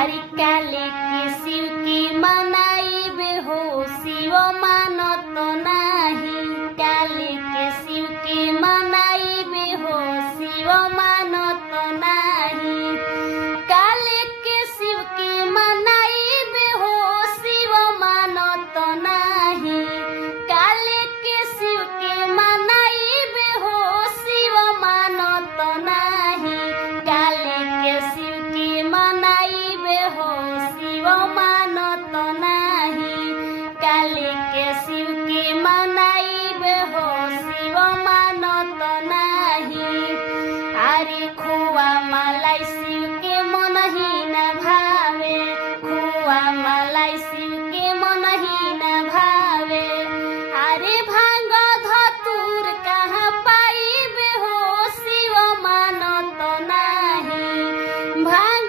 अरे काले के शिव की मनाइबे हो शिव मानत नाही। काले के शिव की मनाइबे हो शिव मानत नाही। काले के शिव की मनाइबे हो शिव मानत नाही। काले के शिव की मनाइबे हो शिव मानत नाही। काले के शिव की मनाइबे हो शिव मानत नाही। काले के शिव की मनाइबे हो शिव मानत नाही। अरे खोआ मलाई शिव के मन ही न भावे। खोआ मलाई शिव के मन ही न भावे। अरे भांग धतूर कहाँ पाइबे हो शिव मानत नाही। भांग